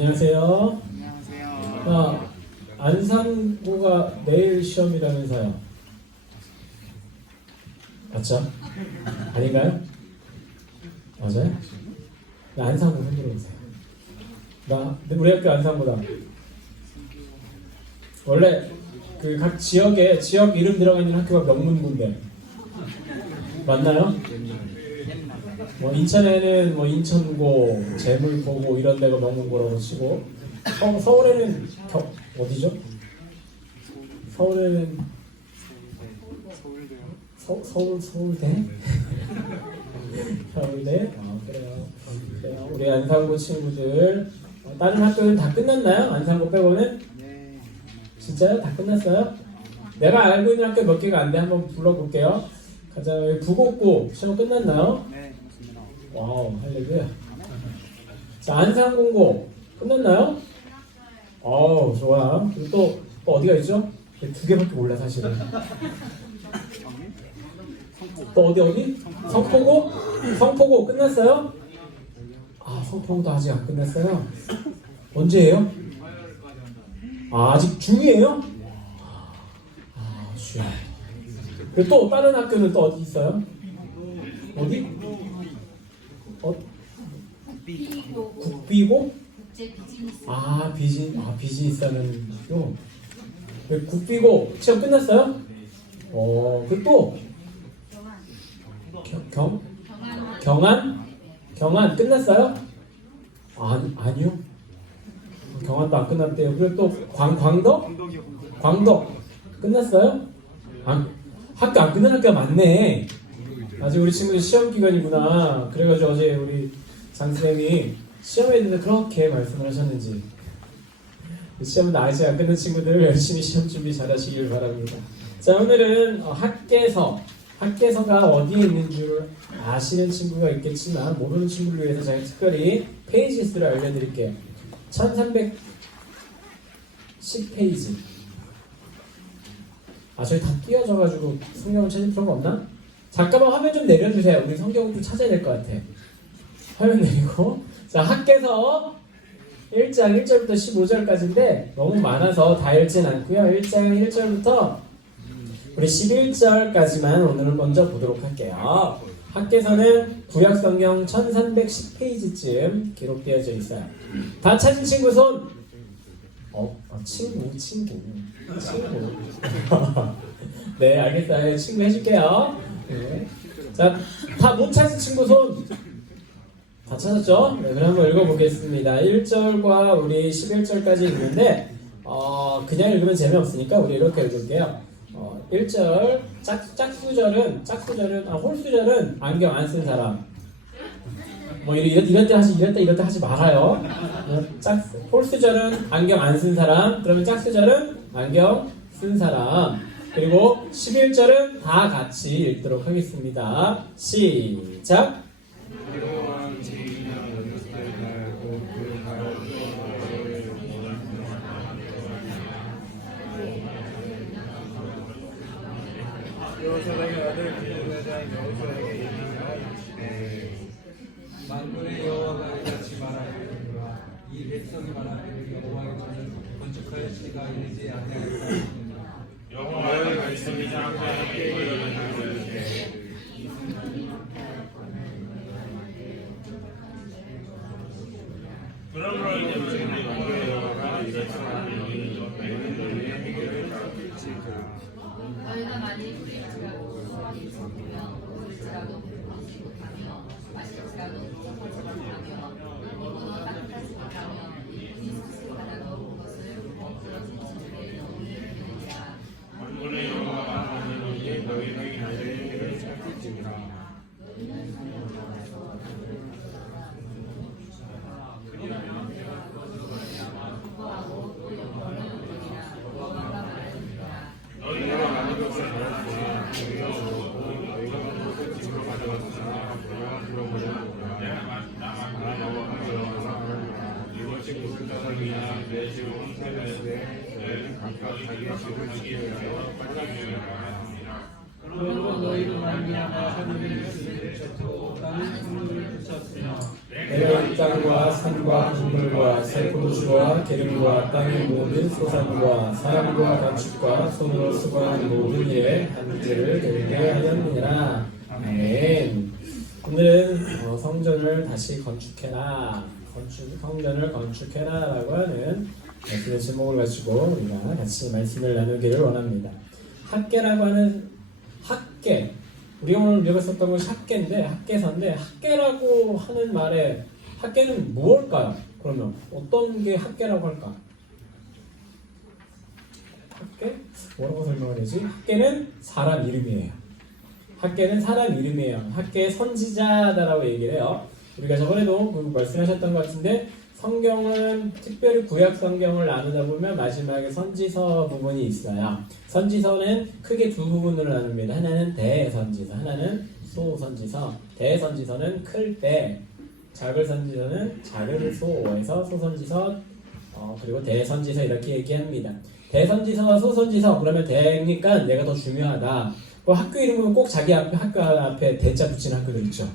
안녕하세요. 안녕하세요. 안산고가 내일 시험이라면서요. 맞죠? 아닌가요? 맞아요? 나 안산고 손 들어보세요. 우리 학교 안산고다. 원래 그 각 지역 이름 들어가 있는 학교가 명문고인데 맞나요? 뭐 인천에는 뭐 인천고, 재물고고 이런 데가 명문고라고 치고 서울에는 어디죠? 서울에는 서울대? 서울대? 그래요. 우리 안산고 친구들 다른 학교는 다 끝났나요? 안산고 빼고는? 네. 진짜요? 다 끝났어요? 내가 알고 있는 학교 몇 개가 안 돼. 한번 불러볼게요. 가자. 부곡고 시험 끝났나요? 네, 맞습니다. 와우, 할렐루야. 자, 안산공고 끝났나요? 어우, 좋아. 그리고 또 어디가 있죠? 두 개밖에 몰라, 사실은. 또 어디? 성포고? 성포고 끝났어요? 아, 성포고도 아직 안 끝났어요? 언제예요? 아, 아직 중이에요? 아, 주야. 그리고 또 다른 학교는 또 어디 있어요? 어디? 국비고? 비즈니스 하는 학교. 국비고 시험 끝났어요? 그 또? 경안 끝났어요? 아니요. 경안도 안 끝났대요. 그리고 또 광덕 끝났어요? 학교 안 끝난 학교가 많네. 아직 우리 친구들 시험 기간이구나. 그래가지고 어제 우리 장선생님이 시험에 대해서 그렇게 말씀을 하셨는지. 시험은 아직 안 끝난 친구들 열심히 시험 준비 잘 하시길 바랍니다. 자, 오늘은 학계서가 어디에 있는 줄 아시는 친구가 있겠지만 모르는 친구를 위해서 제가 특별히 페이지 수를 알려드릴게요. 1310페이지. 저희 다 띄어져가지고 성경을 찾을 필요가 없나? 잠깐만 화면 좀 내려주세요. 우리 성경을 좀 찾아야 될 것 같아. 화면 내리고. 자, 학계서 1장 1절부터 15절까지인데 너무 많아서 다 읽진 않고요. 1장 1절부터 우리 11절까지만 오늘은 먼저 보도록 할게요. 학계서는 구약성경 1310페이지쯤 기록되어져 있어요. 다 찾은 친구 손! 친구. 네, 알겠어요. 친구 해줄게요. 네. 자, 다 못 찾은 친구 손! 다 찾았죠? 네, 그럼 한번 읽어보겠습니다. 1절과 우리 11절까지 읽는데 그냥 읽으면 재미없으니까 우리 이렇게 읽을게요. 1절 짝수절은 홀수절은 안경 안 쓴 사람. 뭐 이랬다 하지 말아요. 홀수절은 안경 안 쓴 사람. 그러면 짝수절은 안경 쓴 사람. 그리고 11절은 다 같이 읽도록 하겠습니다. 시작. 만군의 여호와가 이같이 말하기를 이 백성이 말하기를 여호와의 전을 건축하여 시가 이르지 아니하였다. 여호와의 말씀이 함께 이르는데 그러므로 이제 여호와가 이같이 말하니 너희는 너희의 행위를 가르칠지어다. 너희가 만일 뿌릴지라도 소원이 적으면 오를지라도 배부르지 못하며 마실지라도 부족하지 못하며 입으로 따뜻하지 못하며 이 스스로 받아 놓은 것을 엎드러진 지들의 영혼이 되느니라. 만군의 여호와가 하나님이 너희의 행위를 살필지니라. 너희가 많은 것을 받았으나 너희가 적었고 너희가 많은 것을 집으로 가져갔으나 너희가 들어보려고 나 여호와가 이것이 무슨 자석이냐 내 집은 세배에 너희는 각각 자기의 집을 지키려 하여 빠지리라. 그러므로 너희로 말미암아 하늘의 것을 쳤고 땅의 풍물을 붙였으며 내가 땅과 산과 동물과 새 포도주와 기름과 땅의 모든 소산과 사람과 가축과 손으로 수고한 모든 일에 한계를 들게 하였느니라. 아멘. 오늘은 성전을 다시 건축해라. 성전을 건축해라라고 하는 말씀의 제목을 가지고 우리가 같이 말씀을 나누기를 원합니다. 학계라고 하는 학계, 우리가 오늘 읽었었던 것이 학계인데 학계서인데 학계라고 하는 말에 학계는 무엇일까요? 그러면 어떤 게 학계라고 할까? 학계? 뭐라고 설명을 하지? 학계는 사람 이름이에요. 학계는 사람 이름이에요. 학계의 선지자다라고 얘기를 해요. 우리가 저번에도 말씀하셨던 것 같은데 성경은 특별히 구약 성경을 나누다 보면 마지막에 선지서 부분이 있어요. 선지서는 크게 두 부분으로 나눕니다. 하나는 대선지서, 하나는 소선지서. 대선지서는 클 때, 작을 선지서는 작을 소에서 소선지서, 그리고 대선지서 이렇게 얘기합니다. 대선지서와 소선지서, 그러면 대니까 내가 더 중요하다. 학교 이름은 꼭 자기 학교 앞에 대자 붙이는 학교들 있죠.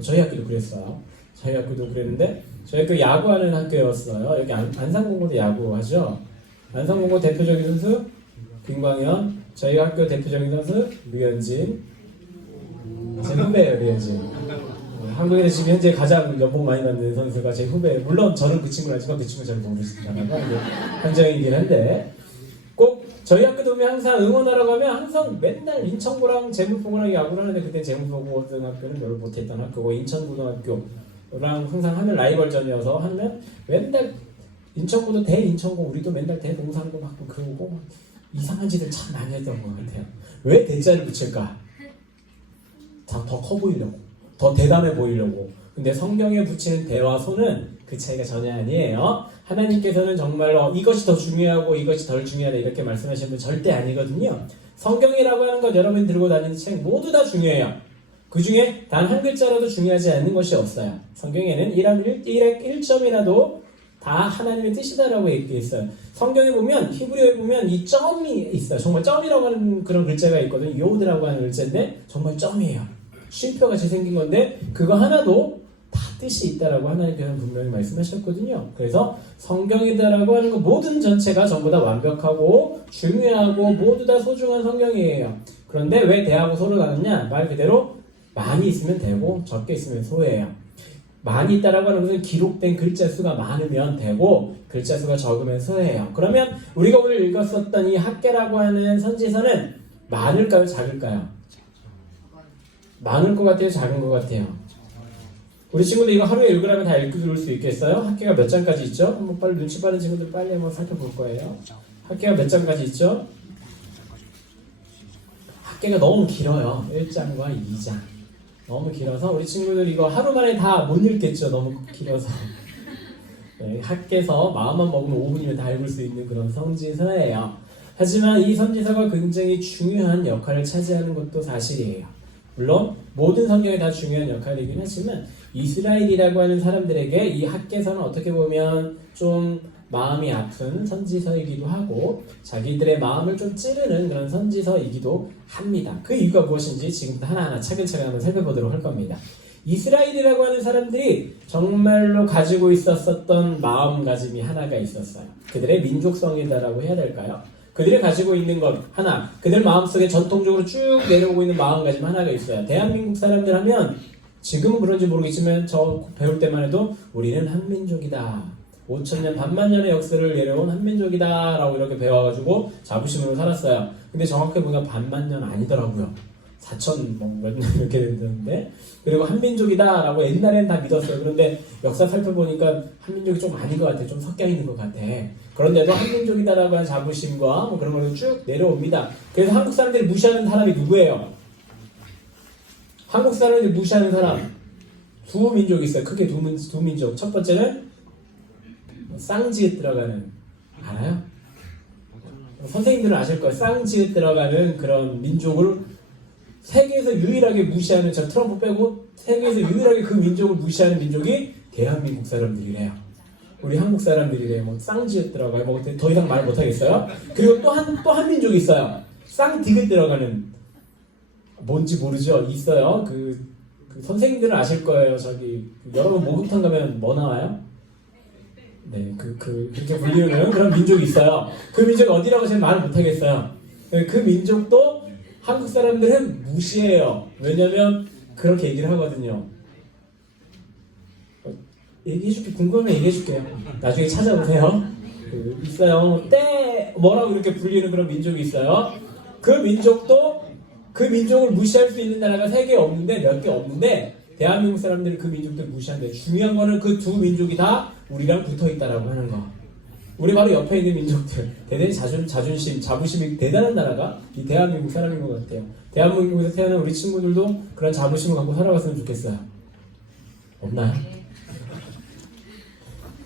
저희 학교도 그랬어요. 저희 학교도 그랬는데 저희 학교 야구하는 학교였어요. 여기 안산공고도 야구하죠. 안산공고 대표적인 선수 김광현, 저희 학교 대표적인 선수 류현진. 제 후배예요, 류현진. 한국에서 지금 현재 가장 연봉 많이 받는 선수가 제 후배. 물론 저는 그 친구를 알지만 그 친구 잘 모르시잖아요. 한정이긴 한데 꼭 저희 학교도 보면 항상 응원하러 가면 항상 맨날 인천고랑 제물포고랑 야구를 하는데 그때 제물포고 고등학교는 별로 못했던 학교고 인천고등학교랑 항상 하면 라이벌전이어서 하면 맨날 인천고도 대인천고 우리도 맨날 대동산고 막 그러고 이상한 짓을 참 많이 했던 것 같아요. 왜 대자를 붙일까? 더 커 보이려고, 더 대담해 보이려고. 근데 성경에 붙이는 대와 소는 그 차이가 전혀 아니에요. 하나님께서는 정말로 이것이 더 중요하고 이것이 덜 중요하다 이렇게 말씀하시는 분 절대 아니거든요. 성경이라고 하는 것 여러분이 들고 다니는 책 모두 다 중요해요. 그 중에 단 한 글자라도 중요하지 않는 것이 없어요. 성경에는 1점이라도 다 하나님의 뜻이다라고 얘기했어요. 성경에 보면 히브리어에 보면 이 점이 있어요. 정말 점이라고 하는 그런 글자가 있거든요. 요드라고 하는 글자인데 정말 점이에요. 쉼표같이 생긴 건데 그거 하나도 다 뜻이 있다라고 하나님께서는 분명히 말씀하셨거든요. 그래서 성경이다라고 하는 거 모든 전체가 전부 다 완벽하고 중요하고 모두 다 소중한 성경이에요. 그런데 왜 대하고 소를 나누냐? 말 그대로 많이 있으면 대고 적게 있으면 소예요. 많이 있다라고 하는 것은 기록된 글자 수가 많으면 되고 글자 수가 적으면 소예요. 그러면 우리가 오늘 읽었었던 이 학계라고 하는 선지서는 많을까요? 작을까요? 많을 것 같아요? 작은 것 같아요? 우리 친구들 이거 하루에 읽으라면 다 읽을 수 있겠어요? 학계가 몇 장까지 있죠? 한번 빨리 눈치 빠른 친구들 빨리 한번 살펴볼 거예요. 학계가 몇 장까지 있죠? 학계가 너무 길어요. 1장과 2장. 너무 길어서 우리 친구들 이거 하루 만에 다 못 읽겠죠. 너무 길어서. 네, 학계서 마음만 먹으면 5분이면 다 읽을 수 있는 그런 선지서예요. 하지만 이 선지서가 굉장히 중요한 역할을 차지하는 것도 사실이에요. 물론 모든 성경이 다 중요한 역할이긴 하지만 이스라엘이라고 하는 사람들에게 이 학계서는 어떻게 보면 좀 마음이 아픈 선지서이기도 하고 자기들의 마음을 좀 찌르는 그런 선지서이기도 합니다. 그 이유가 무엇인지 지금부터 하나하나 차근차근 한번 살펴보도록 할 겁니다. 이스라엘이라고 하는 사람들이 정말로 가지고 있었던 마음가짐이 하나가 있었어요. 그들의 민족성이다라고 해야 될까요? 그들이 가지고 있는 것 하나, 그들 마음속에 전통적으로 쭉 내려오고 있는 마음가짐 하나가 있어요. 대한민국 사람들 하면 지금은 그런지 모르겠지만 저 배울 때만 해도 우리는 한민족이다. 5천년 반만년의 역사를 내려온 한민족이다 라고 이렇게 배워가지고 자부심으로 살았어요. 근데 정확히 보니까 반만년 아니더라고요. 4천 몇 년 이렇게 되는데 그리고 한민족이다 라고 옛날엔 다 믿었어요. 그런데 역사 살펴보니까 한민족이 좀 아닌 것 같아. 좀 섞여 있는 것 같아. 그런데도 한민족이다 라고 하는 자부심과 뭐 그런 걸로 쭉 내려옵니다. 그래서 한국 사람들이 무시하는 사람이 누구예요? 한국 사람들이 무시하는 사람 두 민족이 있어요. 크게 두 민족. 첫 번째는 쌍지읒 들어가는, 알아요? 선생님들은 아실 거예요. 쌍지읒 들어가는 그런 민족을 세계에서 유일하게 무시하는, 저 트럼프 빼고 세계에서 유일하게 그 민족을 무시하는 민족이 대한민국 사람들이래요. 우리 한국 사람들이래요. 뭐 쌍지읒 들어가요. 뭐 더 이상 말 못하겠어요. 그리고 또 한 민족이 있어요. 쌍디귿 들어가는, 뭔지 모르죠? 있어요. 그 그 선생님들은 아실 거예요. 여러분 목욕탕 가면 뭐 나와요? 네, 그렇게 불리는 그런 민족이 있어요. 그 민족이 어디라고 제가 말을 못하겠어요. 그 민족도 한국 사람들은 무시해요. 왜냐면 그렇게 얘기를 하거든요. 얘기해줄게. 궁금하면 얘기해줄게요. 나중에 찾아보세요. 있어요. 뭐라고 이렇게 불리는 그런 민족이 있어요. 그 민족을 무시할 수 있는 나라가 몇 개 없는데 대한민국 사람들이 그 민족들 무시한대요. 중요한 거는 그 두 민족이 다 우리랑 붙어있다라고 하는 거. 우리 바로 옆에 있는 민족들 대단히 자존심, 자부심이 대단한 나라가 이 대한민국 사람인 것 같아요. 대한민국에서 태어난 우리 친구들도 그런 자부심을 갖고 살아갔으면 좋겠어요. 없나요?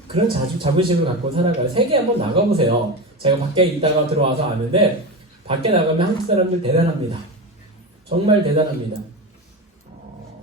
그런 자부심을 갖고 살아가요. 세계 한번 나가보세요. 제가 밖에 있다가 들어와서 아는데 밖에 나가면 한국 사람들 대단합니다. 정말 대단합니다.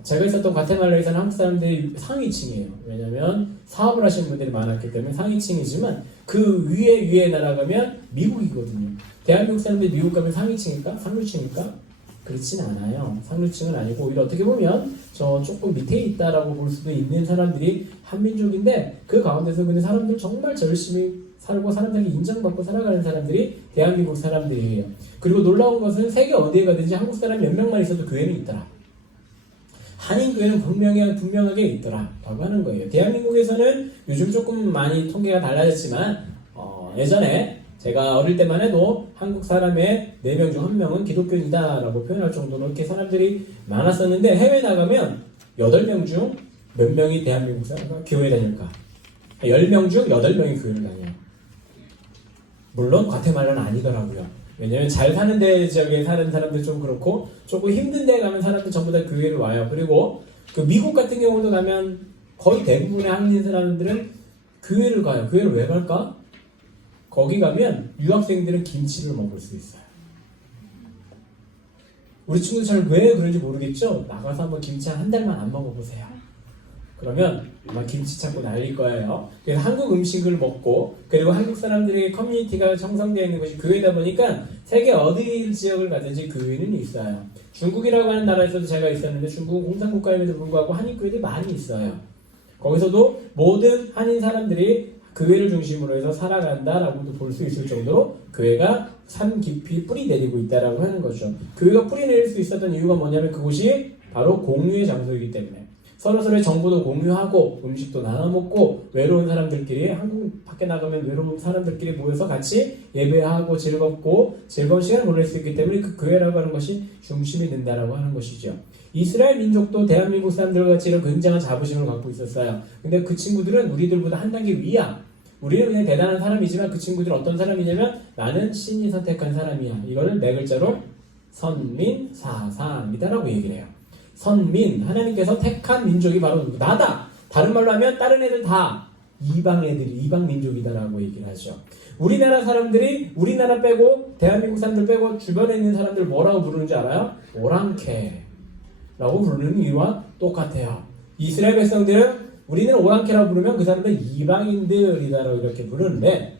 제가 있었던 과테말라에서는 한국 사람들이 상위층이에요. 왜냐하면 사업을 하시는 분들이 많았기 때문에 상위층이지만 그 위에 날아가면 미국이거든요. 대한민국 사람들이 미국 가면 상위층일까? 상류층일까? 그렇진 않아요. 상류층은 아니고 오히려 어떻게 보면 저 조금 밑에 있다라고 볼 수도 있는 사람들이 한민족인데 그 가운데서 근데 사람들 정말 열심히 살고 사람들이 인정받고 살아가는 사람들이 대한민국 사람들이에요. 그리고 놀라운 것은 세계 어디에 가든지 한국 사람이 몇 명만 있어도 교회는 있더라. 한인교회는 분명하게 있더라라고 하는 거예요. 대한민국에서는 요즘 조금 많이 통계가 달라졌지만 예전에 제가 어릴 때만 해도 한국 사람의 4명 중 1명은 기독교인이다라고 표현할 정도로 이렇게 사람들이 많았었는데 해외 나가면 8명 중 몇 명이 대한민국 사람과 교회 다닐까? 10명 중 8명이 교회를 다녀요. 물론 과테말라는 아니더라고요. 왜냐면 잘 사는 데 지역에 사는 사람들 좀 그렇고 조금 힘든 데 가면 사람들 전부 다 교회를 와요. 그리고 그 미국 같은 경우도 가면 거의 대부분의 한인 사람들은 교회를 가요. 교회를 왜 갈까? 거기 가면 유학생들은 김치를 먹을 수 있어요. 우리 친구들 잘 왜 그런지 모르겠죠? 나가서 한번 김치 한 달만 안 먹어보세요. 그러면 아마 김치 찾고 날릴 거예요. 그래서 한국 음식을 먹고 그리고 한국 사람들의 커뮤니티가 형성되어 있는 것이 교회다 보니까 세계 어디 지역을 가든지 교회는 있어요. 중국이라고 하는 나라에서도 제가 있었는데 중국은 공산국가임에도 불구하고 한인교회들이 많이 있어요. 거기서도 모든 한인 사람들이 교회를 중심으로 해서 살아간다라고도 볼 수 있을 정도로 교회가 산 깊이 뿌리 내리고 있다라고 하는 거죠. 교회가 뿌리 내릴 수 있었던 이유가 뭐냐면 그곳이 바로 공유의 장소이기 때문에 서로서로의 정보도 공유하고 음식도 나눠 먹고 외로운 사람들끼리 한국 밖에 나가면 외로운 사람들끼리 모여서 같이 예배하고 즐거운 시간을 보낼 수 있기 때문에 그 교회라고 하는 것이 중심이 된다라고 하는 것이죠. 이스라엘 민족도 대한민국 사람들과 같이 이런 굉장한 자부심을 갖고 있었어요. 근데 그 친구들은 우리들보다 한 단계 위야. 우리는 그냥 대단한 사람이지만 그 친구들은 어떤 사람이냐면 나는 신이 선택한 사람이야. 이거를 4글자로 선민사상이다라고 얘기를 해요. 선민, 하나님께서 택한 민족이 바로 나다. 다른 말로 하면 다른 애들 다 이방 민족이다라고 얘기를 하죠. 우리나라 사람들이 우리나라 빼고 대한민국 사람들 빼고 주변에 있는 사람들 뭐라고 부르는지 알아요? 오랑캐라고 부르는 이유와 똑같아요. 이스라엘 백성들은 우리는 오랑캐라고 부르면 그 사람들 이방인들이다라고 이렇게 부르는데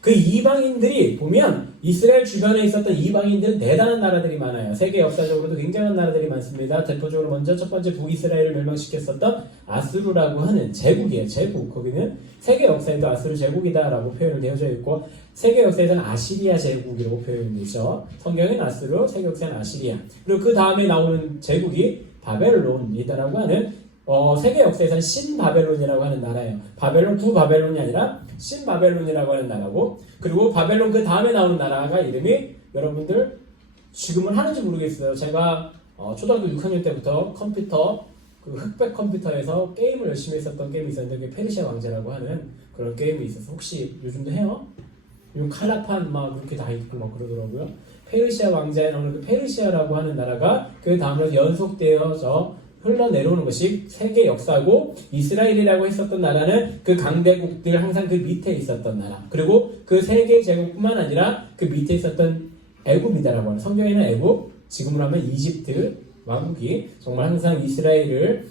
그 이방인들이 보면 이스라엘 주변에 있었던 이방인들은 대단한 나라들이 많아요. 세계 역사적으로도 굉장한 나라들이 많습니다. 대표적으로 먼저 첫 번째 북이스라엘을 멸망시켰었던 아수르라고 하는 제국이에요. 제국. 거기는 세계 역사에도 아수르 제국이다라고 표현을 되어져 있고 세계 역사에서는 아시리아 제국이라고 표현되죠. 성경엔 아수르, 세계 역사는 아시리아. 그리고 그 다음에 나오는 제국이 바벨론이다라고 하는 세계 역사에서는 신바벨론이라고 하는 나라예요. 바벨론, 구바벨론이 아니라 신바벨론이라고 하는 나라고 그리고 바벨론 그 다음에 나오는 나라가 이름이 여러분들 지금은 하는지 모르겠어요. 제가 초등학교 6학년 때부터 컴퓨터 그 흑백 컴퓨터에서 게임을 열심히 했었던 게임이 있었는데 그게 페르시아 왕자라고 하는 그런 게임이 있어서 혹시 요즘도 해요? 요즘 칼라판 막 그렇게 다 있고 막 그러더라고요. 페르시아 왕자에 나오는 그 페르시아라고 하는 나라가 그 다음으로 연속되어서 흘러내려오는 것이 세계 역사고 이스라엘이라고 했었던 나라는 그 강대국들 항상 그 밑에 있었던 나라 그리고 그 세계 제국뿐만 아니라 그 밑에 있었던 애굽이다라고 하는 성경에는 애굽 지금으로 하면 이집트 왕국이 정말 항상 이스라엘을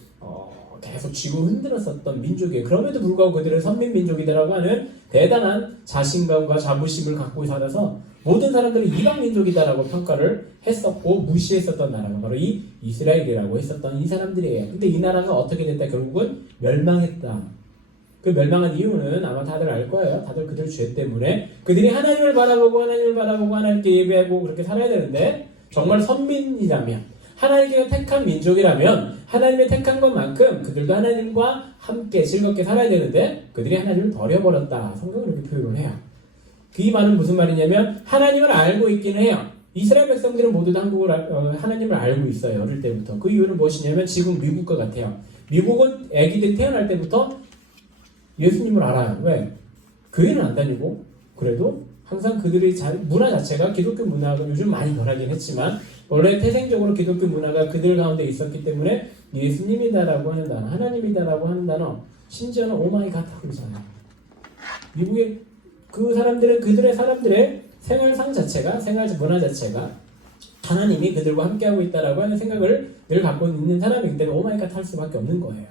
계속 쥐고 흔들었었던 민족이에요. 그럼에도 불구하고 그들은 선민민족이라고 하는 대단한 자신감과 자부심을 갖고 살아서 모든 사람들이 이방 민족이다라고 평가를 했었고 무시했었던 나라가 바로 이 이스라엘이라고 했었던 이 사람들이에요. 근데 이 나라가 어떻게 됐다? 결국은 멸망했다. 그 멸망한 이유는 아마 다들 알 거예요. 다들 그들 죄 때문에 그들이 하나님을 바라보고 하나님께 예배하고 그렇게 살아야 되는데 정말 선민이라면 하나님께서 택한 민족이라면 하나님의 택한 것만큼 그들도 하나님과 함께 즐겁게 살아야 되는데 그들이 하나님을 버려버렸다. 성경은 이렇게 표현을 해요. 이 말은 무슨 말이냐면 하나님을 알고 있기는 해요. 이스라엘 백성들은 모두 다 하나님을 알고 있어요. 어릴 때부터. 그 이유는 무엇이냐면 지금 미국과 같아요. 미국은 아기들이 태어날 때부터 예수님을 알아요. 왜? 교회는 안 다니고 그래도 항상 그들의 문화 자체가 기독교 문화가 요즘 많이 변하긴 했지만 원래 태생적으로 기독교 문화가 그들 가운데 있었기 때문에 예수님이다라고 하는 단어, 하나님이다라고 하는 단어, 심지어는 오마이갓 하고 그러잖아요. 미국의 그 사람들은 그들의 사람들의 생활상 자체가, 생활 문화 자체가 하나님이 그들과 함께하고 있다라고 하는 생각을 늘 갖고 있는 사람이기 때문에 오마이갓 할 수밖에 없는 거예요.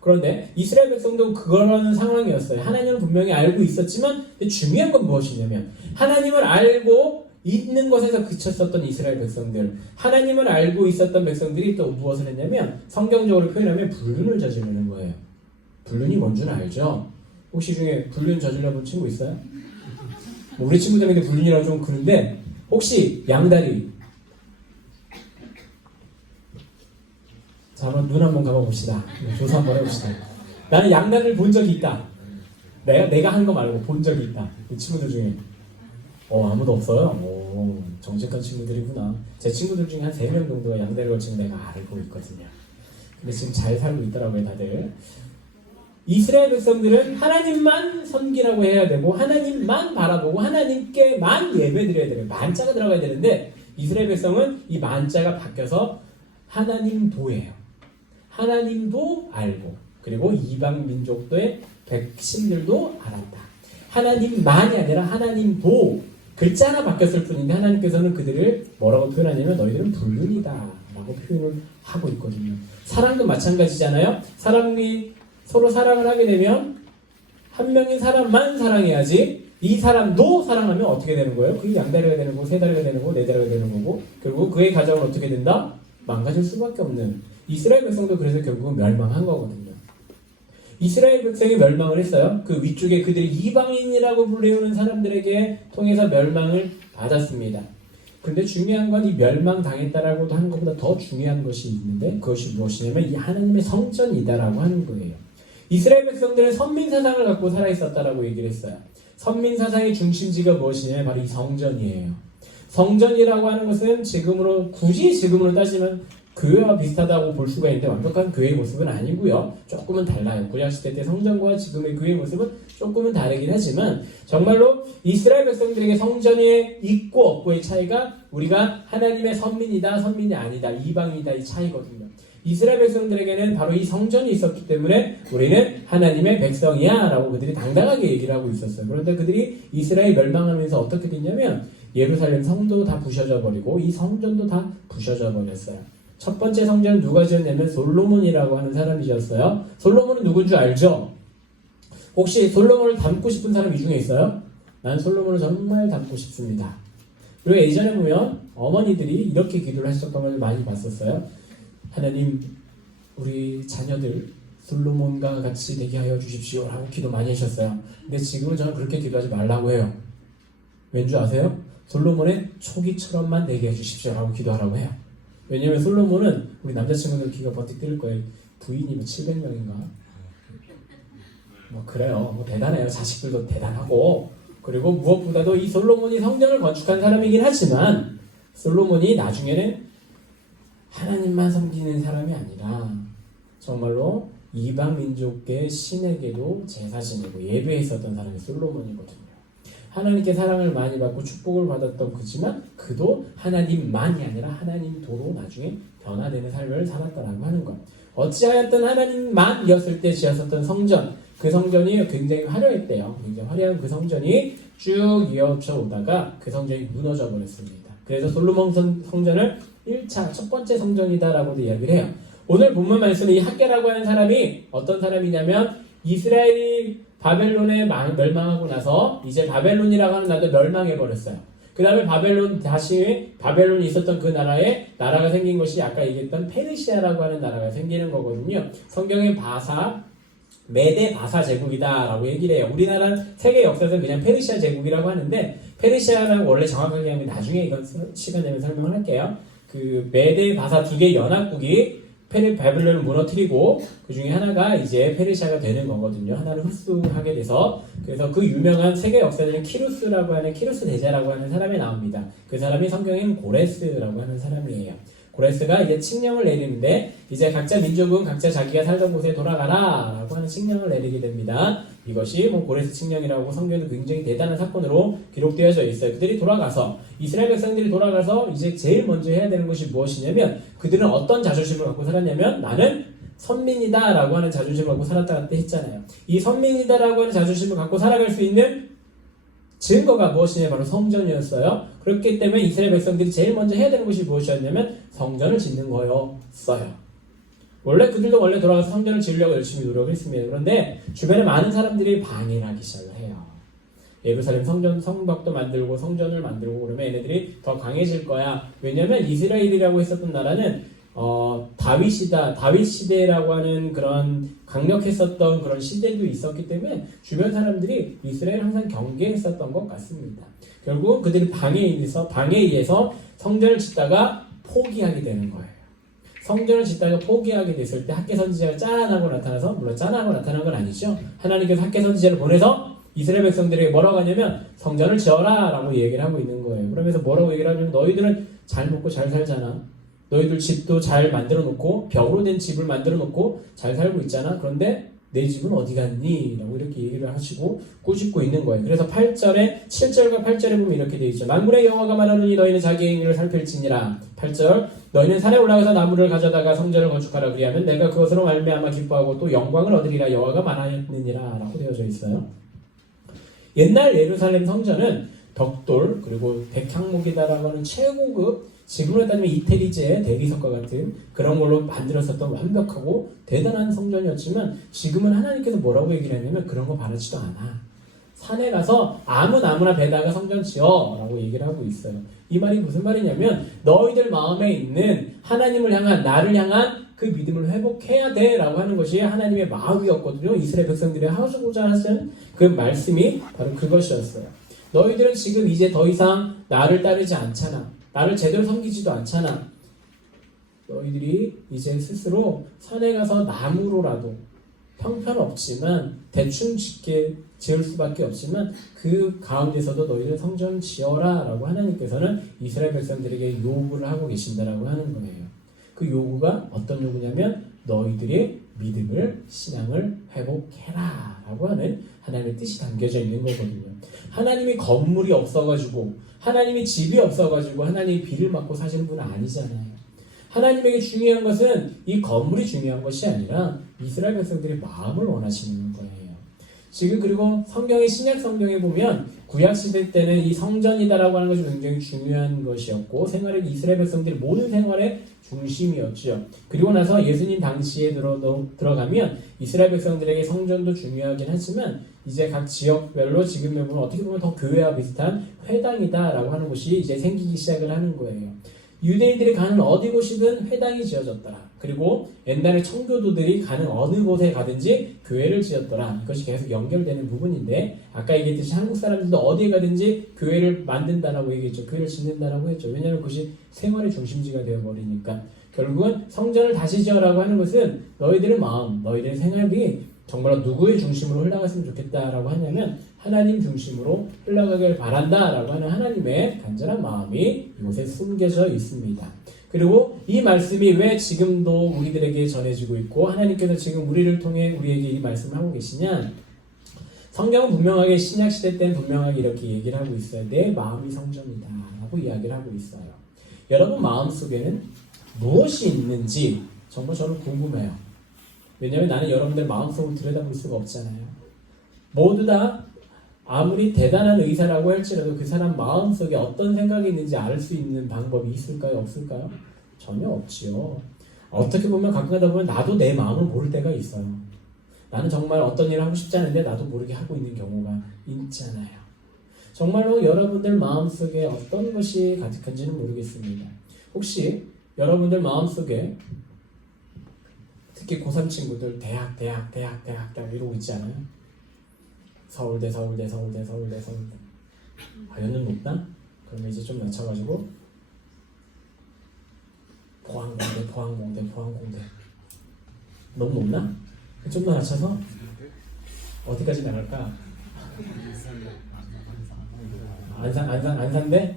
그런데 이스라엘 백성도 그런 상황이었어요. 하나님을 분명히 알고 있었지만 중요한 건 무엇이냐면 하나님을 알고 있는 것에서 그쳤었던 이스라엘 백성들, 하나님을 알고 있었던 백성들이 또 무엇을 했냐면 성경적으로 표현하면 불륜을 저지르는 거예요. 불륜이 뭔 줄 알죠? 혹시 중에 불륜 저질러 본 친구 있어요? 우리 친구들에게 불륜이라고 좀 그런데 혹시 양다리 자, 한번 눈 한번 감아봅시다. 조사 한번 해봅시다. 나는 양다리를 본 적이 있다. 내가 한 거 말고 본 적이 있다. 이 친구들 중에 아무도 없어요? 정직한 친구들이구나. 제 친구들 중에 한 3명 정도가 양다리 걸친 거 내가 알고 있거든요. 근데 지금 잘 살고 있더라고요, 다들. 이스라엘 백성들은 하나님만 섬기라고 해야 되고 하나님만 바라보고 하나님께만 예배드려야 되는 만자가 들어가야 되는데 이스라엘 백성은 이 만자가 바뀌어서 하나님도예요. 하나님도 알고 그리고 이방 민족도의 백신들도 알았다. 하나님만이 아니라 하나님도 글자 하나 바뀌었을 뿐인데 하나님께서는 그들을 뭐라고 표현하냐면 너희들은 불륜이다 라고 표현을 하고 있거든요. 사랑도 마찬가지잖아요. 사람이 서로 사랑을 하게 되면 한 명인 사람만 사랑해야지 이 사람도 사랑하면 어떻게 되는 거예요? 그게 양다리가 되는 거고 세 다리가 되는 거고 네 다리가 되는 거고 결국 그의 가정은 어떻게 된다? 망가질 수밖에 없는 이스라엘 백성도 그래서 결국은 멸망한 거거든요. 이스라엘 백성이 멸망을 했어요. 그 위쪽에 그들이 이방인이라고 불리우는 사람들에게 통해서 멸망을 받았습니다. 근데 중요한 건 이 멸망당했다라고 하는 것보다 더 중요한 것이 있는데 그것이 무엇이냐면 이 하나님의 성전이다라고 하는 거예요. 이스라엘 백성들은 선민사상을 갖고 살아있었다라고 얘기를 했어요. 선민사상의 중심지가 무엇이냐면 바로 이 성전이에요. 성전이라고 하는 것은 굳이 지금으로 따지면 교회와 비슷하다고 볼 수가 있는데 완벽한 교회의 모습은 아니고요. 조금은 달라요. 구약시대 때 성전과 지금의 교회의 모습은 조금은 다르긴 하지만 정말로 이스라엘 백성들에게 성전이 있고 없고의 차이가 우리가 하나님의 선민이다, 선민이 아니다, 이방이다 이 차이거든요. 이스라엘 백성들에게는 바로 이 성전이 있었기 때문에 우리는 하나님의 백성이야 라고 그들이 당당하게 얘기를 하고 있었어요. 그런데 그들이 이스라엘 멸망하면서 어떻게 됐냐면 예루살렘 성도 다 부셔져 버리고 이 성전도 다 부셔져 버렸어요. 첫 번째 성전은 누가 지었냐면 솔로몬이라고 하는 사람이 지었어요. 솔로몬은 누군 줄 알죠? 혹시 솔로몬을 닮고 싶은 사람 이 중에 있어요? 난 솔로몬을 정말 닮고 싶습니다. 그리고 예전에 보면 어머니들이 이렇게 기도를 하셨던 걸 많이 봤었어요. 하나님 우리 자녀들 솔로몬과 같이 되게 하여 주십시오 라고 기도 많이 하셨어요. 근데 지금은 저는 그렇게 기도하지 말라고 해요. 왠지 아세요? 솔로몬의 초기처럼만 되게 해주십시오 라고 기도하라고 해요. 왜냐면 솔로몬은 우리 남자친구들 귀가 번뜩 뜰 거예요. 부인이 700명인가? 그래요. 대단해요. 자식들도 대단하고 그리고 무엇보다도 이 솔로몬이 성전을 건축한 사람이긴 하지만 솔로몬이 나중에는 하나님만 섬기는 사람이 아니라 정말로 이방 민족의 신에게도 제사지내고 예배했었던 사람이 솔로몬이거든요. 하나님께 사랑을 많이 받고 축복을 받았던 그지만 그도 하나님만이 아니라 하나님도로 나중에 변화되는 삶을 살았다라고 하는 것. 어찌하였든 하나님만이었을 때 지었었던 성전, 그 성전이 굉장히 화려했대요. 굉장히 화려한 그 성전이 쭉 이어져 오다가 그 성전이 무너져 버렸습니다. 그래서 솔로몬 성전을 1차 첫 번째 성전이다라고도 이야기를 해요. 오늘 본문 말씀은 이 학개라고 하는 사람이 어떤 사람이냐면 이스라엘이 바벨론에 멸망하고 나서 이제 바벨론이라고 하는 나라도 멸망해버렸어요. 그 다음에 다시 바벨론이 있었던 그 나라가 생긴 것이 아까 얘기했던 페르시아라고 하는 나라가 생기는 거거든요. 성경의 메데 바사 제국이다라고 얘기를 해요. 우리나라 세계 역사에서는 그냥 페르시아 제국이라고 하는데 페르시아라고 원래 정확하게 하면 나중에 이건 시간 되면 설명을 할게요. 그 메데 바사 두 개의 연합국이 바벨론을 무너뜨리고 그 중에 하나가 이제 페르시아가 되는 거거든요. 하나를 흡수하게 돼서 그래서 그 유명한 세계 역사에는 키루스 대제라고 하는 사람이 나옵니다. 그 사람이 성경에는 고레스라고 하는 사람이에요. 고레스가 이제 칙령을 내리는데 이제 각자 민족은 각자 자기가 살던 곳에 돌아가라 라고 하는 칙령을 내리게 됩니다. 이것이 고레스 칙령이라고 성경에도 굉장히 대단한 사건으로 기록되어져 있어요. 그들이 돌아가서 이스라엘 백성들이 돌아가서 이제 제일 먼저 해야 되는 것이 무엇이냐면 그들은 어떤 자존심을 갖고 살았냐면 나는 선민이다 라고 하는 자존심을 갖고 살았다 그때 했잖아요. 이 선민이다 라고 하는 자존심을 갖고 살아갈 수 있는 증거가 무엇이냐 바로 성전이었어요. 그렇기 때문에 이스라엘 백성들이 제일 먼저 해야 되는 것이 무엇이었냐면 성전을 짓는 거였어요. 그들도 원래 돌아가서 성전을 지으려고 열심히 노력을 했습니다. 그런데 주변에 많은 사람들이 방해를 하기 시작을 해요. 예루살렘 성벽도 만들고 성전을 만들고 그러면 얘네들이 더 강해질 거야. 왜냐하면 이스라엘이라고 했었던 나라는 다윗 시대라고 하는 그런 강력했었던 그런 시대도 있었기 때문에 주변 사람들이 이스라엘을 항상 경계했었던 것 같습니다. 결국은 그들이 방해에 의해서 성전을 짓다가 포기하게 되는 거예요. 성전을 짓다가 포기하게 됐을 때 학개 선지자가 짠하고 나타나서, 물론 짠하고 나타난 건 아니죠. 하나님께서 학개 선지자를 보내서 이스라엘 백성들에게 뭐라고 하냐면 성전을 지어라 라고 얘기를 하고 있는 거예요. 그러면서 뭐라고 얘기를 하냐면 너희들은 잘 먹고 잘 살잖아. 너희들 집도 잘 만들어 놓고 벽으로 된 집을 만들어 놓고 잘 살고 있잖아. 그런데 내 집은 어디 갔니? 라고 이렇게 얘기를 하시고 꾸짖고 있는 거예요. 그래서 7절과 8절에 보면 이렇게 되어 있죠. 만군의 여호와가 말하노니 너희는 자기 행위를 살필지니라. 8절 너희는 산에 올라가서 나무를 가져다가 성전을 건축하라. 그리하면 내가 그것으로 말미암아 기뻐하고 또 영광을 얻으리라. 여호와가 말하였느니라 라고 되어져 있어요. 옛날 예루살렘 성전은 벽돌 그리고 백향목이다라고 하는 최고급 지금으로 따지면 이태리제 대리석과 같은 그런 걸로 만들었었던 완벽하고 대단한 성전이었지만 지금은 하나님께서 뭐라고 얘기를 하냐면 그런 거 바라지도 않아. 산에 가서 아무 나무나 베다가 성전 지어 라고 얘기를 하고 있어요. 이 말이 무슨 말이냐면 너희들 마음에 있는 하나님을 향한 나를 향한 그 믿음을 회복해야 돼 라고 하는 것이 하나님의 마음이었거든요. 이스라엘 백성들이 하고자 하신 그 말씀이 바로 그것이었어요. 너희들은 지금 이제 더 이상 나를 따르지 않잖아. 나를 제대로 섬기지도 않잖아. 너희들이 이제 스스로 산에 가서 나무로라도 형편없지만 대충 지을 수밖에 없지만 그 가운데서도 너희들 성전 지어라 라고 하나님께서는 이스라엘 백성들에게 요구를 하고 계신다라고 하는 거예요. 그 요구가 어떤 요구냐면 너희들의 믿음을 신앙을 회복해라 라고 하는 하나님의 뜻이 담겨져 있는 거거든요. 하나님이 건물이 없어가지고 하나님이 집이 없어가지고 하나님이 비를 맞고 사시는 분은 아니잖아요. 하나님에게 중요한 것은 이 건물이 중요한 것이 아니라 이스라엘 백성들의 마음을 원하시는 거예요. 지금 그리고 성경의 신약 성경에 보면 구약 시대 때는 이 성전이다라고 하는 것이 굉장히 중요한 것이었고 생활의 이스라엘 백성들의 모든 생활의 중심이었죠. 그리고 나서 예수님 당시에 들어가면 이스라엘 백성들에게 성전도 중요하긴 하지만 이제 각 지역별로 지금 보면 어떻게 보면 더 교회와 비슷한 회당이다라고 하는 곳이 이제 생기기 시작을 하는 거예요. 유대인들이 가는 어디 곳이든 회당이 지어졌더라. 그리고 옛날에 청교도들이 가는 어느 곳에 가든지 교회를 지었더라. 이것이 계속 연결되는 부분인데 아까 얘기했듯이 한국 사람들도 어디에 가든지 교회를 만든다라고 얘기했죠. 교회를 짓는다라고 했죠. 왜냐하면 그것이 생활의 중심지가 되어버리니까. 결국은 성전을 다시 지어라고 하는 것은 너희들의 마음, 너희들의 생활이 정말 누구의 중심으로 흘러갔으면 좋겠다라고 하냐면 하나님 중심으로 흘러가길 바란다라고 하는 하나님의 간절한 마음이 이곳에 숨겨져 있습니다. 그리고 이 말씀이 왜 지금도 우리들에게 전해지고 있고 하나님께서 지금 우리를 통해 우리에게 이 말씀을 하고 계시냐? 성경은 분명하게 신약시대 때는 분명하게 이렇게 얘기를 하고 있어요. 내 마음이 성전이다 라고 이야기를 하고 있어요. 여러분 마음속에는 무엇이 있는지 정말 저는 궁금해요. 왜냐하면 나는 여러분들 마음속을 들여다볼 수가 없잖아요. 모두 다 아무리 대단한 의사라고 할지라도 그 사람 마음속에 어떤 생각이 있는지 알 수 있는 방법이 있을까요? 없을까요? 전혀 없지요. 어떻게 보면 가끔 가다 보면 나도 내 마음을 모를 때가 있어요. 나는 정말 어떤 일을 하고 싶지 않은데 나도 모르게 하고 있는 경우가 있잖아요. 정말로 여러분들 마음속에 어떤 것이 가득한지는 모르겠습니다. 혹시 여러분들 마음속에 특히 고3 친구들 대학 이러고 있지 않아요? 서울대 연는 높나? 그러면 이제 좀 낮춰가지고 포항공대 너무 높나? 좀 더 낮춰서 어디까지 나갈까? 안산대?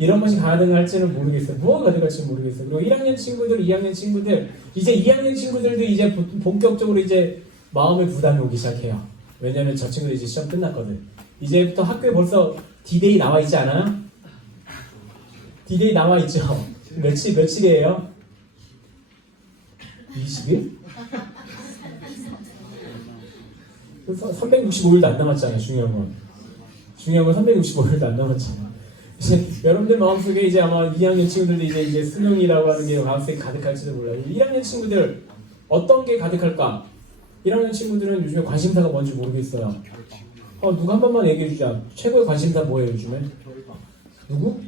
이런 것이 가능할지는 모르겠어요. 뭐가 가능할지 모르겠어요. 그리고 1학년 친구들, 2학년 친구들, 이제 2학년 친구들도 이제 본격적으로 이제 마음의 부담이 오기 시작해요. 왜냐면 저 친구들 이제 시험 끝났거든. 이제부터 학교에 벌써 D-Day 나와 있지 않아요? D-Day 나와 있죠? 며칠이에요? 20일? 365일도 안 남았잖아요. 중요한 건 365일도 안 남았잖아요. 이제 여러분들 마음속에 이제 아마 2학년 친구들도 이제 수능이라고 하는 게 마음속에 가득할지도 몰라요. 1학년 친구들 어떤 게 가득할까? 1학년 친구들은 요즘에 관심사가 뭔지 모르겠어요. 누가 한 번만 얘기해 주자. 최고의 관심사 뭐예요 요즘에? 누구?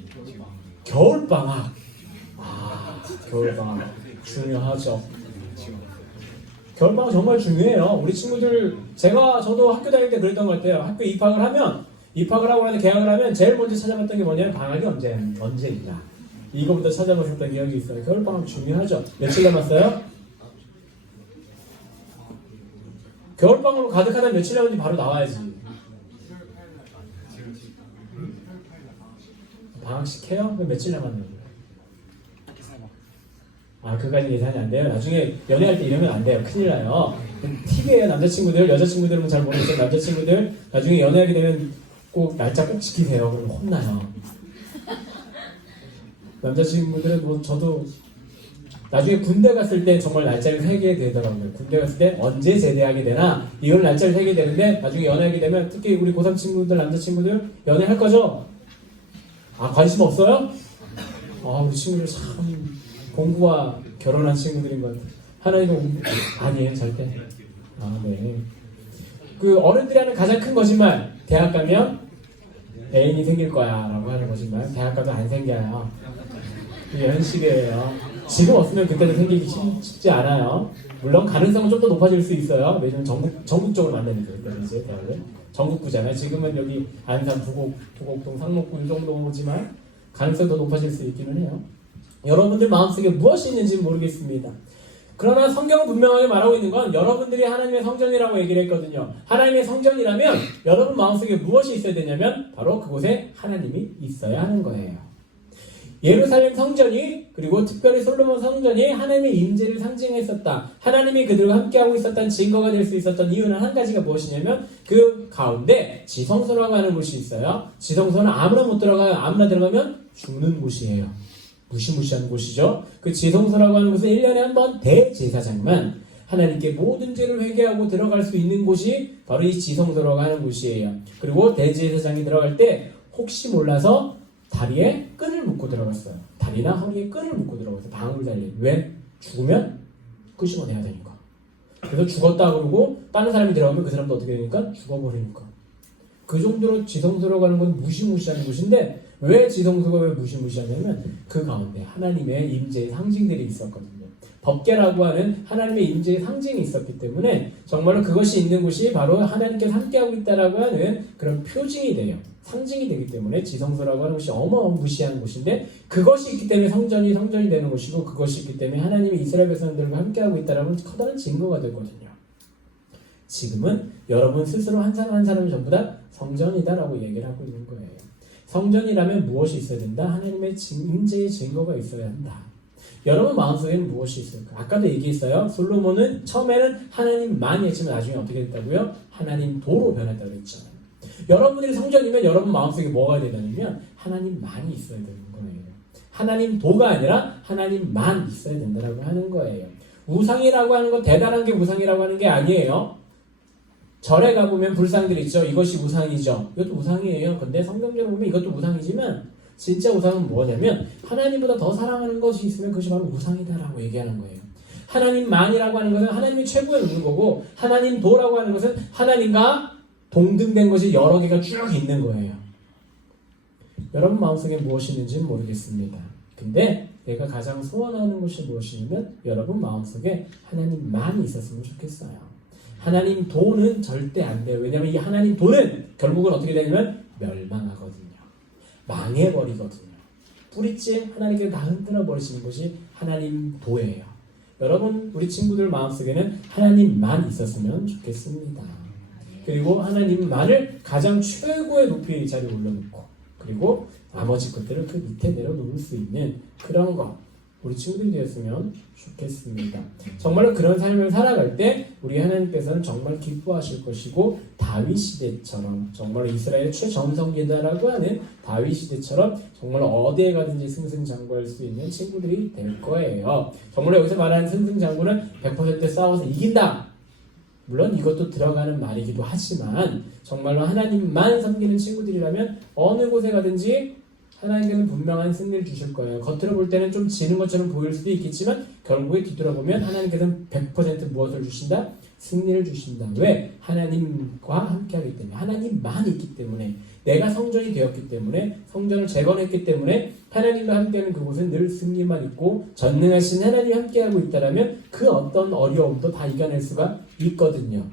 겨울방학. 겨울방학 중요하죠. 겨울방학 정말 중요해요. 우리 친구들 저도 학교 다닐 때 그랬던 것 같아요. 학교 입학을 하고 계약을 하면 제일 먼저 찾아봤던 게 뭐냐면 방학이 언제인가. 이거부터 찾아봤었던 기억이 있어요. 겨울방학 중요하죠. 며칠 남았어요? 겨울방학으로 가득하다면 며칠 남았는지 바로 나와야지. 방학식 해요? 그럼 며칠 남았는데? 그까지 계산이 안 돼요. 나중에 연애할 때 이러면 안 돼요. 큰일 나요. 팁이에요. 남자친구들, 여자친구들은 잘 모르겠어요. 남자친구들 나중에 연애하게 되면 꼭 날짜 꼭 지키세요. 그럼 혼나요. 남자친구들은 저도 나중에 군대 갔을 때 정말 날짜를 세게 되더라고요. 군대 갔을 때 언제 제대하게 되나 이걸 날짜를 세게 되는데 나중에 연애하게 되면 특히 우리 고3 친구들, 남자친구들 연애할 거죠? 관심 없어요? 우리 친구들 참 공부와 결혼한 친구들인 것 같아요. 하나님은 아니에요, 절대. 네. 그 어른들이 하는 가장 큰 거짓말. 대학 가면 애인이 생길 거야 라고 하는 거짓말. 대학 가도 안 생겨요. 현실이에요. 지금 없으면 그때도 생기기 쉽지 않아요. 물론 가능성은 좀 더 높아질 수 있어요. 왜냐면 전국적으로 만나니까 그때는 이제 대학을 전국구잖아요. 지금은 여기 안산, 부곡동, 상록구 이 정도지만 가능성이 더 높아질 수 있기는 해요. 여러분들 마음속에 무엇이 있는지 모르겠습니다. 그러나 성경은 분명하게 말하고 있는 건 여러분들이 하나님의 성전이라고 얘기를 했거든요. 하나님의 성전이라면 여러분 마음속에 무엇이 있어야 되냐면 바로 그곳에 하나님이 있어야 하는 거예요. 예루살렘 성전이 그리고 특별히 솔로몬 성전이 하나님의 임재를 상징했었다. 하나님이 그들과 함께하고 있었다는 증거가 될 수 있었던 이유는 한 가지가 무엇이냐면 그 가운데 지성소라고 하는 곳이 있어요. 지성소는 아무나 못 들어가요. 아무나 들어가면 죽는 곳이에요. 무시무시한 곳이죠. 그 지성소라고 하는 곳은 1년에 한 번 대제사장만 하나님께 모든 죄를 회개하고 들어갈 수 있는 곳이 바로 이 지성소라고 하는 곳이에요. 그리고 대제사장이 들어갈 때 혹시 몰라서 다리에 끈을 묶고 들어갔어요. 다리나 허리에 끈을 묶고 들어갔어요. 방울 달린. 왜? 죽으면 끄집어내야 되니까. 그래서 죽었다 그러고 다른 사람이 들어가면 그 사람도 어떻게 되니까? 죽어버리니까. 그 정도로 지성소라고 하는 건 무시무시한 곳인데 왜 지성소가 왜 무시무시하냐면 그 가운데 하나님의 임재의 상징들이 있었거든요. 법궤라고 하는 하나님의 임재의 상징이 있었기 때문에 정말로 그것이 있는 곳이 바로 하나님께서 함께하고 있다라고 하는 그런 표징이 돼요. 상징이 되기 때문에 지성소라고 하는 것이 어마무시한 곳인데 그것이 있기 때문에 성전이 되는 것이고 그것이 있기 때문에 하나님이 이스라엘 백성들과 함께하고 있다라는 커다란 증거가 되거든요. 지금은 여러분 스스로 한 사람 한 사람이 전부 다 성전이다라고 얘기를 하고 있는 거예요. 성전이라면 무엇이 있어야 된다? 하나님의 임재의 증거가 있어야 한다. 여러분 마음속에는 무엇이 있을까? 아까도 얘기했어요. 솔로몬은 처음에는 하나님만이 했지만 나중에 어떻게 됐다고요? 하나님 도로 변했다고 했잖아요. 여러분들이 성전이면 여러분 마음속에 뭐가 되냐면 하나님만이 있어야 되는 거예요. 하나님 도가 아니라 하나님만 있어야 된다고 하는 거예요. 우상이라고 하는 건 대단한 게 우상이라고 하는 게 아니에요. 절에 가보면 불상들 있죠. 이것이 우상이죠. 이것도 우상이에요. 근데 성경적으로 보면 이것도 우상이지만 진짜 우상은 뭐냐면 하나님보다 더 사랑하는 것이 있으면 그것이 바로 우상이다라고 얘기하는 거예요. 하나님만이라고 하는 것은 하나님이 최고에 있는 거고 하나님도라고 하는 것은 하나님과 동등된 것이 여러 개가 쭉 있는 거예요. 여러분 마음속에 무엇이 있는지는 모르겠습니다. 근데 내가 가장 소원하는 것이 무엇이냐면 여러분 마음속에 하나님만이 있었으면 좋겠어요. 하나님 도는 절대 안 돼요. 왜냐하면 이 하나님 도는 결국은 어떻게 되냐면 멸망하거든요. 망해버리거든요. 뿌리째 하나님께서 다 흔들어 버리시는 것이 하나님 도예요. 여러분 우리 친구들 마음속에는 하나님만 있었으면 좋겠습니다. 그리고 하나님만을 가장 최고의 높이 자리에 올려놓고 그리고 나머지 것들을 그 밑에 내려놓을 수 있는 그런 것 우리 친구들이 되었으면 좋겠습니다. 정말로 그런 삶을 살아갈 때 우리 하나님께서는 정말 기뻐하실 것이고 다윗 시대처럼 정말로 이스라엘의 최전성기다라고 하는 다윗 시대처럼 정말로 어디에 가든지 승승장구할 수 있는 친구들이 될 거예요. 정말로 여기서 말하는 승승장구는 100% 싸워서 이긴다. 물론 이것도 들어가는 말이기도 하지만 정말로 하나님만 섬기는 친구들이라면 어느 곳에 가든지 하나님께서는 분명한 승리를 주실 거예요. 겉으로 볼 때는 좀 지는 것처럼 보일 수도 있겠지만 결국에 뒤돌아보면 하나님께서는 100% 무엇을 주신다? 승리를 주신다. 왜? 하나님과 함께하기 때문에 하나님만 있기 때문에 내가 성전이 되었기 때문에 성전을 재건했기 때문에 하나님과 함께하는 그곳은 늘 승리만 있고 전능하신 하나님이 함께하고 있다면 그 어떤 어려움도 다 이겨낼 수가 있거든요.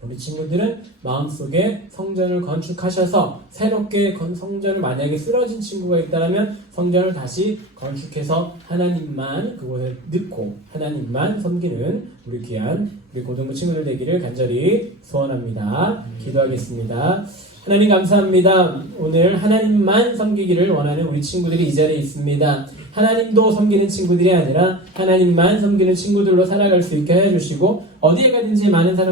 우리 친구들은 마음속에 성전을 건축하셔서 새롭게 성전을 만약에 쓰러진 친구가 있다면 성전을 다시 건축해서 하나님만 그곳에 넣고 하나님만 섬기는 우리 귀한 우리 고등부 친구들 되기를 간절히 소원합니다. 기도하겠습니다. 하나님 감사합니다. 오늘 하나님만 섬기기를 원하는 우리 친구들이 이 자리에 있습니다. 하나님도 섬기는 친구들이 아니라 하나님만 섬기는 친구들로 살아갈 수 있게 해주시고 어디에 가든지 많은 사람